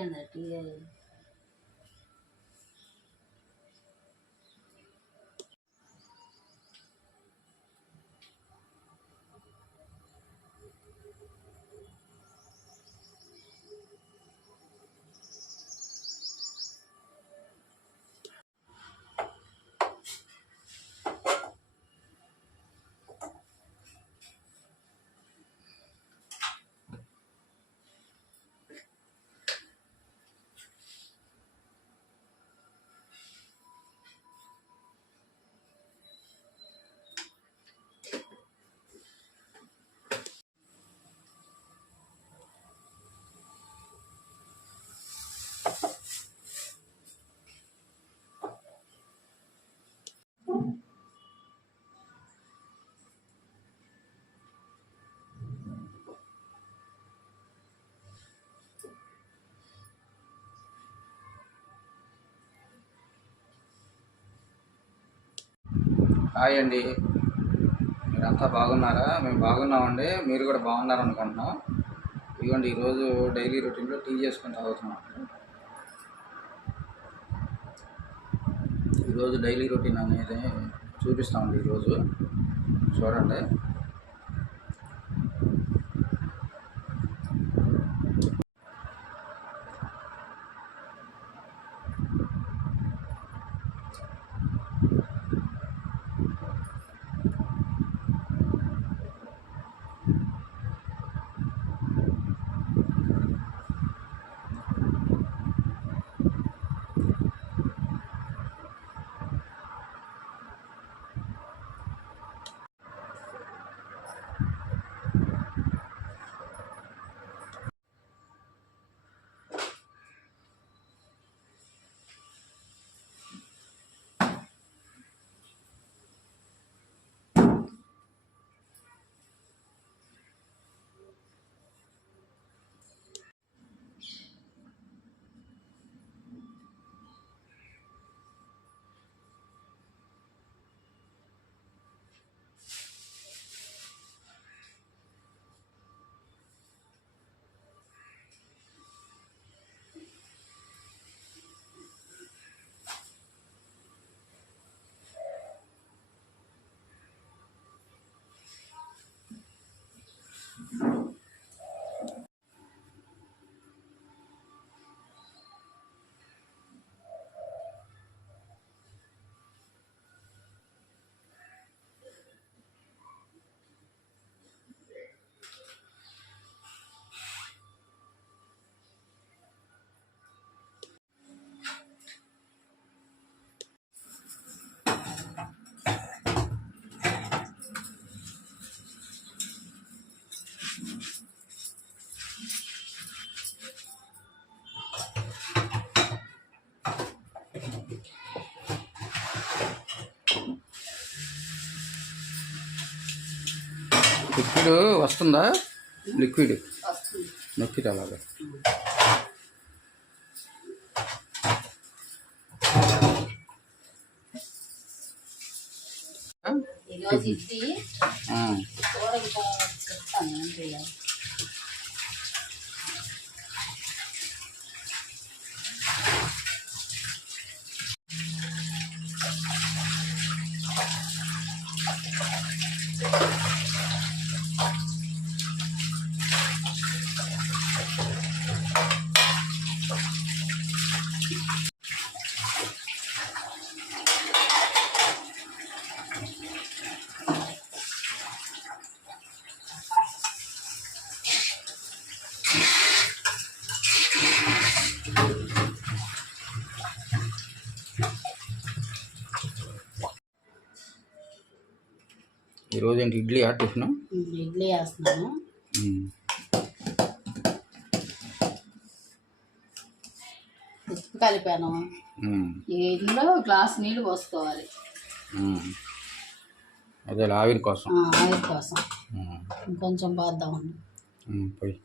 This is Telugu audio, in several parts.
అయిపోయింది టీ హాయ్ అండి. మీరంతా బాగున్నారా? మేము బాగున్నామండి. మీరు కూడా బాగున్నారు అనుకుంటున్నాం ఇదిగోండి ఈరోజు డైలీ రొటీన్లో టీ చేసుకుని తాగుతున్నాం. ఈరోజు డైలీ రొటీన్ అనేది చూపిస్తామండి ఈరోజు. చూడండి. లిక్విడ్ వస్తుందా లిక్విడ్ వస్తుంది నొక్కితే అలాగా ఈరోజు ఇడ్లీ ఏంటి ఇడ్లీ ఆ టిఫిన్ ఇడ్లీ వేస్తున్నాను. ఉప్పు కలిపాను. ఇందులో గ్లాస్ నీళ్ళు పోసుకోవాలి. అదే ఆవిరి కోసం. ఆ, ఆయిల్ కోసం. ఇంకొంచెం పోద్దామని ఉమ్, పోయి.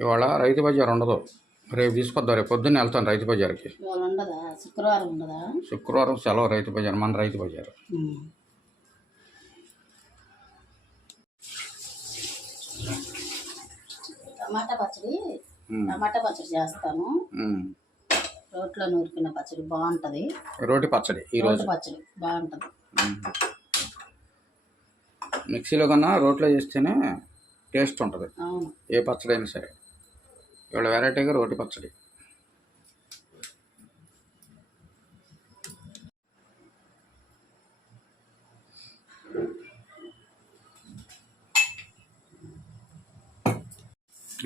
ఇవాళ రైతు బజార్ ఉండదు. రేపు తీసుకొద్దాం రేపు పొద్దున్నే వెళ్తాను రైతు బజార్కి. శుక్రవారం ఉండదా? శుక్రవారం సెలవు రైతు బజార్ మన రైతు బజార్. టమాటా పచ్చడి. టమాటా పచ్చడి చేస్తాను. రోట్లో నూరుకున్న పచ్చడి బాగుంటుంది. రోటి పచ్చడి ఈరోజు పచ్చడి బాగుంటుంది. మిక్సీలో కన్నా రోట్లో చేస్తేనే టేస్ట్ ఉంటుంది. ఏ పచ్చడి అయినా సరే. ఇవాళ వెరైటీగా రోటి పచ్చడి.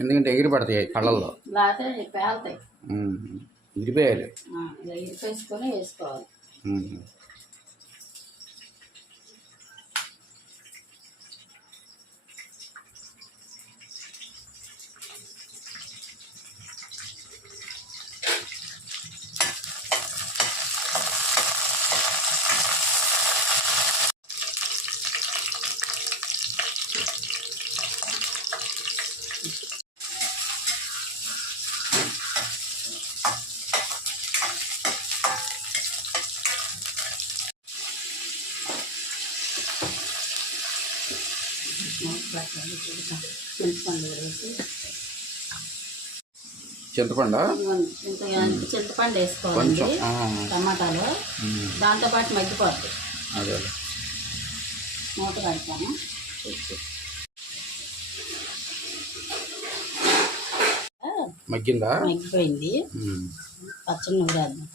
ఎందుకంటే ఎగిరి పడతాయి కళ్ళల్లో. ఇరిపేసుకొని వేసుకోవాలి ఉమ్. చింతపండు? వేసి చింతపండు వేసుకోవాలి. టమాటాలు. దాంతోపాటు మగ్గిపోద్ది. అదే మూత కడతాను మగ్గిందా? మగ్గిపోయింది. పచ్చడి నూరేద్దాం.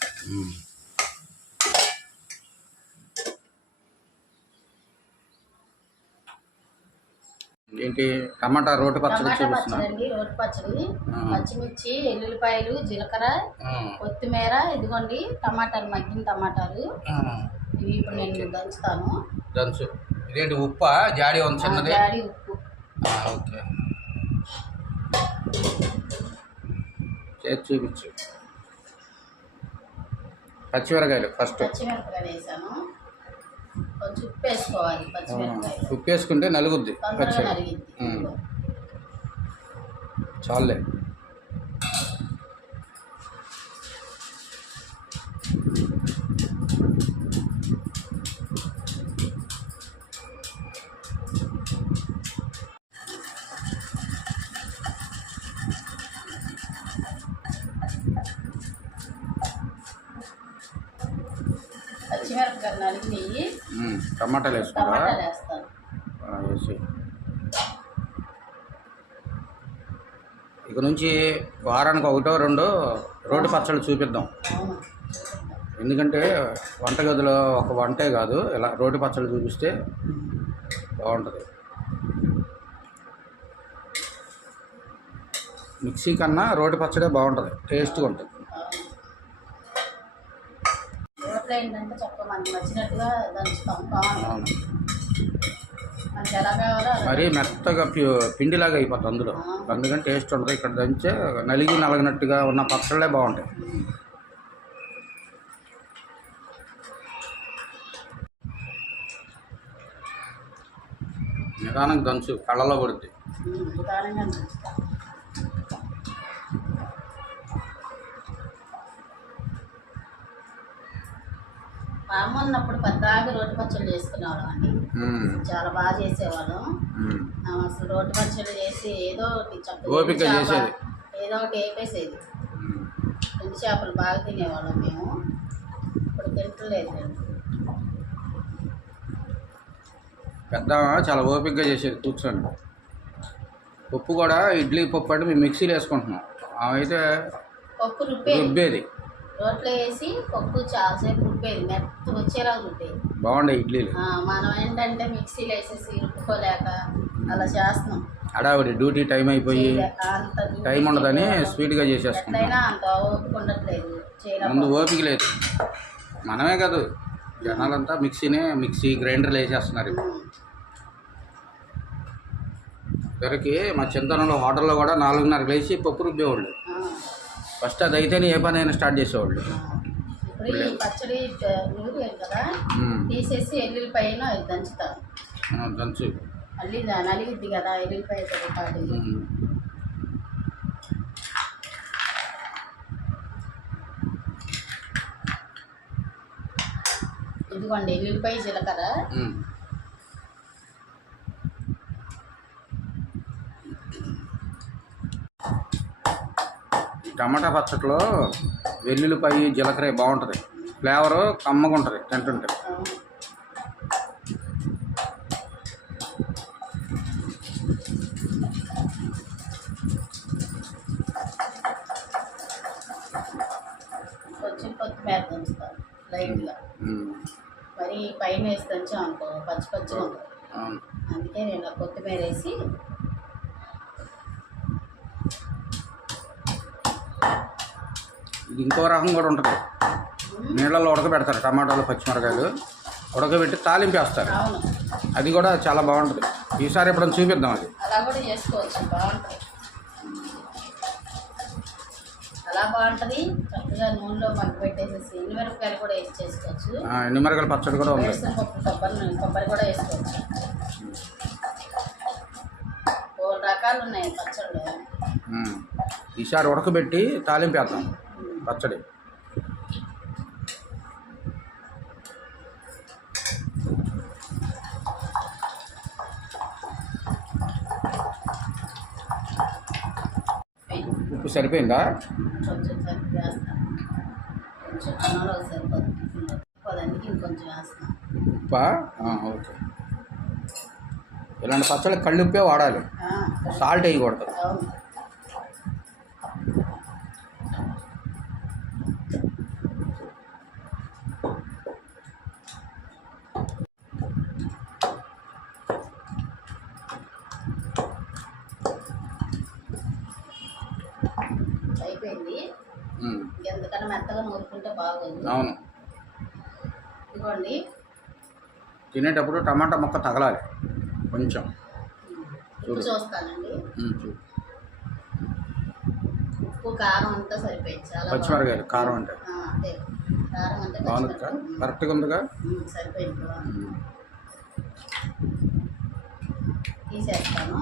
ఏంటి టమాటా రోటి పచ్చడి టమాటా పచ్చడి అండి రోటి పచ్చడి. పచ్చిమిర్చి ఎల్లుల్లిపాయలు జీలకర్ర. కొత్తిమీర ఇదిగోండి టమాటాలు మగ్గిన టమాటాలు. ఇవి ఇప్పుడు నేను దంచుతాను. దంచు. ఇదేంటి ఉప్ప? జాడి ఉంది చిన్నది? జాడి ఉప్పు. ఆ, ఓకే. చేసి చూపించు. పచ్చిమిరకాయలు ఫస్ట్. పచ్చిమిరపకాయలు వేసాను. కొంచెం ఉప్పు వేసుకోవాలి పచ్చిమిరపకాయలు. ఉప్పు వేసుకుంటే నలుగుద్ది. తొందరగా. చాలే టమాటాలు వేసుకుంటా టమాటాలు వేస్తాను. వేసి. ఇక నుంచి వారానికి ఒకటో రెండో రోడ్డు పచ్చళ్ళు చూపిద్దాం. అవును. ఎందుకంటే వంటగదిలో ఒక వంటే కాదు ఇలా రోటి పచ్చళ్ళు చూపిస్తే బాగుంటుంది. మిక్సీ కన్నా రోటి పచ్చడే బాగుంటుంది టేస్ట్గా ఉంటుంది. రోట్లో ఏంటంటే చక్కగా మనకి నచ్చినట్టుగా దంచుతాం. బాగుంటుంది అవును. మనకి ఎలా కావాలో అలా మరీ మెత్తగా పి- పిండిలాగా అయిపోతుంది అందులో. అందుకని టేస్ట్ ఉంటుంది ఇక్కడ దంచే నలిగి నలగినట్టుగా ఉన్న పచ్చళ్ళే బాగుంటాయి. నిదానంగా దంచు. కళ్ళలో పడుద్ది. ఉమ్, నిదానంగా దంచుతాం. మా అమ్మ ఉన్నప్పుడు పెద్దగా రోటి పచ్చళ్ళు చేసుకునేవాళ్ళం అండి. చాలా బాగా చేసేవాళ్ళం. అసలు రోటి పచ్చళ్ళు చేసి ఏదో ఒకటి. ఏదో ఒకటి వేపేసేది. ఎండు చేపలు బాగా తినేవాళ్ళం మేము. ఇప్పుడు తింటలేదు పెద్ద చాలా ఓపికగా చేసేది కూర్చొని. పప్పు కూడా ఇడ్లీ పప్పు అంటే మేము మిక్సీలో వేసుకుంటున్నాం. అయితే పప్పు రుబ్బేది. రోట్లో వేసి పప్పు చాలాసేపు రుబ్బేది మెత్త వచ్చేలా రుబ్బేది బాగుండే ఇడ్లీలు. మనం ఏంటంటే మిక్సీలో వేసేసి రుబ్బుకోలేక అలా చేస్తున్నాం. హడావిడి డ్యూటీ టైం అయిపోయి టైం ఉండదని స్వీట్గా ఎట్లయినా అంత ఓపిక ఉండట్లేదు ముందు ఓపిక లేదు. మనమే కాదు జనాలంతా మిక్సీనే మిక్సీ గ్రైండర్లు వేసేస్తున్నారు ఇప్పుడు. ఇద్దరికి మా చింతనంలో హోటల్లో కూడా నాలుగున్నర లేచి పప్పు రుబ్బేవాళ్ళు. ఫస్ట్ అది అయితేనే ఏ పని అయినా స్టార్ట్ చేసేవాళ్ళు. పచ్చడి నూరు కదా తీసేసి దంచుతారు. దంచు. మళ్ళీ కదా ఇదిగోండి ఎల్లుల్లిపాయ జీలకర్ర. టమాటా పచ్చట్లో వెల్లుల్లిపాయ జీలకర్ర బాగుంటుంది. ఫ్లేవరు కమ్మగా ఉంటుంది తింటుంటే. కొత్తిమీర దంచుతాం లైట్గా. మరి పైన వేసి దంచాం అనుకో పచ్చి పచ్చిగా అందుకే నేను కొత్తిమీర వేసి ఇది ఇంకో రకం కూడా ఉంటుంది. నీళ్ళలో ఉడకబెడతారు టమాటాలు పచ్చిమిరకాయలు. ఉడకబెట్టి తాలింపు వేస్తారు. అది కూడా చాలా బాగుంటుంది. ఈసారి ఎప్పుడైనా చూపిద్దాం అది. అలా కూడా చేసుకోవచ్చు. బాగుంటుంది. అలా బాగుంటుంది. చక్కగా నూనెలో పెట్టేసేసి కూడా వేసి చేసుకోవచ్చు. ఆ, ఎండుమిరకాయల పచ్చడి కూడా ఉంది. కొబ్బరి కొబ్బరి కూడా వేసుకోవచ్చు. రకాలు ఉన్నాయి పచ్చళ్ళు. ఈసారి ఉడకబెట్టి తాలింపు వేద్దాం. పచ్చడి. ఉప్పు సరిపోయిందా? ఉప్పా? ఓకే. ఇలాంటి పచ్చడి కళ్ళుప్పే వాడాలి. సాల్ట్ వేయకూడదు అవును అయిపోయింది ఉమ్. ఎంతకన్నా మెత్తగా నూరుకుంటే బాగోదు అవును ఇదిగోండి తినేటప్పుడు టమాటా ముక్క తగలాలి. కొంచెం. ఉప్పు చూస్తానండి. ఉమ్, చూ. ఉప్పు కారం అంతా సరిపోయింది. చాలా పచ్చిమిరకాయలు. కారం అంటే. బాగుంది. కరెక్ట్గా ఉందిగా. తీసేస్తాను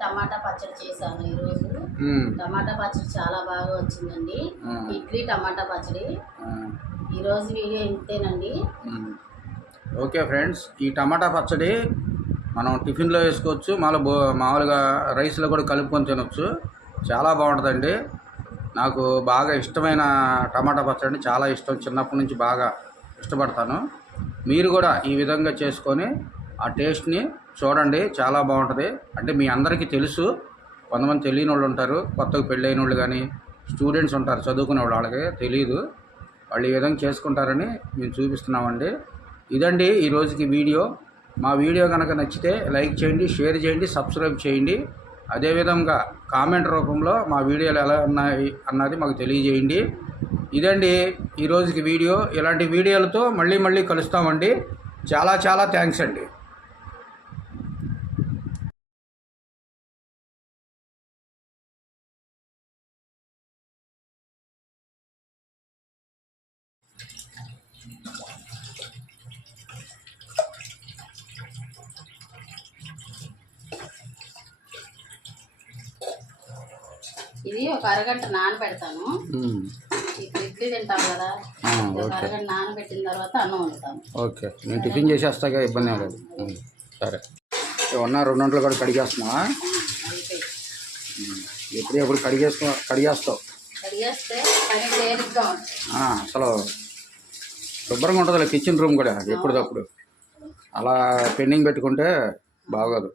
టమాటా పచ్చడి చేశాను ఈరోజు ఉమ్. టమాటా పచ్చడి చాలా బాగా వచ్చిందండి. ఇడ్లీ టమాటా పచ్చడి. ఈరోజు వీడియో ఇంతేనండి. ఓకే ఫ్రెండ్స్ ఈ టమాటా పచ్చడి మనం టిఫిన్లో వేసుకోవచ్చు మామూలు బో మామూలుగా రైస్లో కూడా కలుపుకొని తినొచ్చు. చాలా బాగుంటుందండి. నాకు బాగా ఇష్టమైన టమాటా పచ్చడి చాలా ఇష్టం చిన్నప్పటి నుంచి బాగా ఇష్టపడతాను. మీరు కూడా ఈ విధంగా చేసుకొని ఆ టేస్ట్ని చూడండి చాలా బాగుంటుంది. అంటే మీ అందరికీ తెలుసు కొంతమంది తెలియని వాళ్ళు ఉంటారు కొత్తగా పెళ్ళైన వాళ్ళు కానీ స్టూడెంట్స్ ఉంటారు చదువుకునే వాళ్ళు వాళ్ళకి తెలియదు వాళ్ళు ఈ విధంగా చేసుకుంటారని మేము చూపిస్తున్నామండి. ఇదండి ఈ రోజుకి వీడియో. మా వీడియో కనుక నచ్చితే లైక్ చేయండి షేర్ చేయండి సబ్స్క్రైబ్ చేయండి. అదేవిధంగా కామెంట్ రూపంలో మా వీడియోలు ఎలా ఉన్నాయి అన్నది మాకు తెలియజేయండి. ఇదండి ఈ రోజుకి వీడియో. ఇలాంటి వీడియోలతో మళ్ళీ మళ్ళీ కలుస్తామండి. చాలా చాలా థ్యాంక్స్ అండి. ఇది ఒక అరగంట నానబెడతాను. ఇప్పుడు ఇడ్లీ తింటాం కదా. ఒక అరగంట నానబెట్టిన తర్వాత అన్నం వండుతాను. ఓకే. నేను టిఫిన్ చేసేస్తాగా ఇబ్బంది ఏం లేదు. సరే. ఏమన్నా రెండు గంటలు కూడా కడిగేస్తున్నావా? ఎప్పుడు ఎప్పుడు కడిగేసుకో కడిగేస్తావు? అసలు శుభ్రంగా ఉంటుంది కిచెన్ రూమ్ కూడా ఎప్పటికప్పుడు అలా పెండింగ్ పెట్టుకుంటే బాగోదు.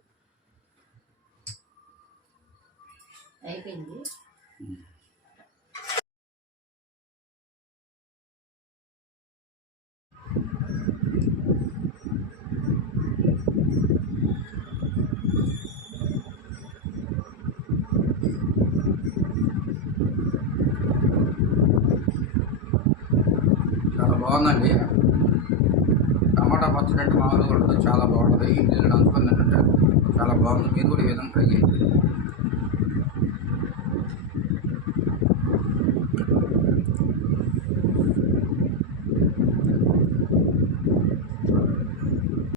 అయిపోయింది. చాలా బాగుందండి. టమాటా పచ్చడి అంటే మామూలుగా ఉంటుంది చాలా బాగుంటుంది. ఇంటి పిల్లలు చాలా బాగుంది. మీరు కూడా ఈ విధంగా ట్రై చేయండి.